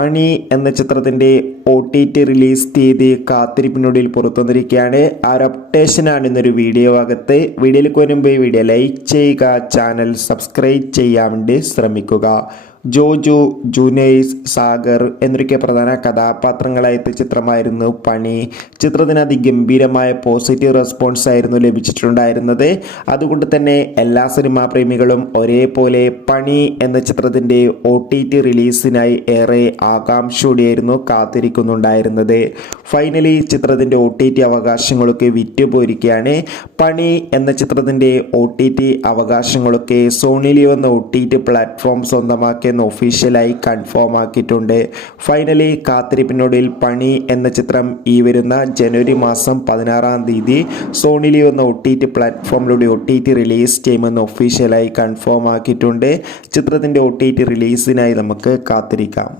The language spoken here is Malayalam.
പണി എന്ന ചിത്രത്തിൻ്റെ OTT റിലീസ് തീയതി കാത്തിരിപ്പിനൊടുവിൽ പുറത്തുവന്നിരിക്കുകയാണ്. ആ ഒരു അപ്ഡേഷനാണ് ഇന്നൊരു വീഡിയോ ഭാഗത്ത്. വീഡിയോയിലേക്ക് വരുമ്പോൾ ഈ വീഡിയോ ലൈക്ക് ചെയ്യുക, ചാനൽ സബ്സ്ക്രൈബ് ചെയ്യാൻ വേണ്ടി ശ്രമിക്കുക. ജോജു, ജുനൈസ്, സാഗർ എന്നൊക്കെ പ്രധാന കഥാപാത്രങ്ങളായ ചിത്രമായിരുന്നു പണി. ചിത്രത്തിന് അതിഗംഭീരമായ പോസിറ്റീവ് റെസ്പോൺസ് ആയിരുന്നു ലഭിച്ചിട്ടുണ്ടായിരുന്നത്. അതുകൊണ്ട് തന്നെ എല്ലാ സിനിമാ പ്രേമികളും ഒരേപോലെ പണി എന്ന ചിത്രത്തിൻ്റെ OTT റിലീസിനായി ഏറെ ആകാംക്ഷയോടെയായിരുന്നു കാത്തിരിക്കുന്നുണ്ടായിരുന്നത്. ഫൈനലി ചിത്രത്തിൻ്റെ OTT അവകാശങ്ങളൊക്കെ വിറ്റുപോയിരിക്കുകയാണ്. പണി എന്ന ചിത്രത്തിൻ്റെ OTT അവകാശങ്ങളൊക്കെ സോണി ലിവ് എന്ന OTT പ്ലാറ്റ്ഫോം സ്വന്തമാക്കി ഒഫീഷ്യലായി കൺഫേം ആക്കിയിട്ടുണ്ട്. ഫൈനലി കാത്തിരിപ്പിനൊടുവിൽ പണി എന്ന ചിത്രം ഈ വരുന്ന ജനുവരി മാസം 16-ാം തീയതി സോണി ലിവ് എന്ന OTT പ്ലാറ്റ്ഫോമിലൂടെ OTT റിലീസ് ചെയ്യുമെന്ന് ഒഫീഷ്യലായി കൺഫേം ആക്കിയിട്ടുണ്ട്. ചിത്രത്തിൻ്റെ OTT റിലീസിനായി നമുക്ക് കാത്തിരിക്കാം.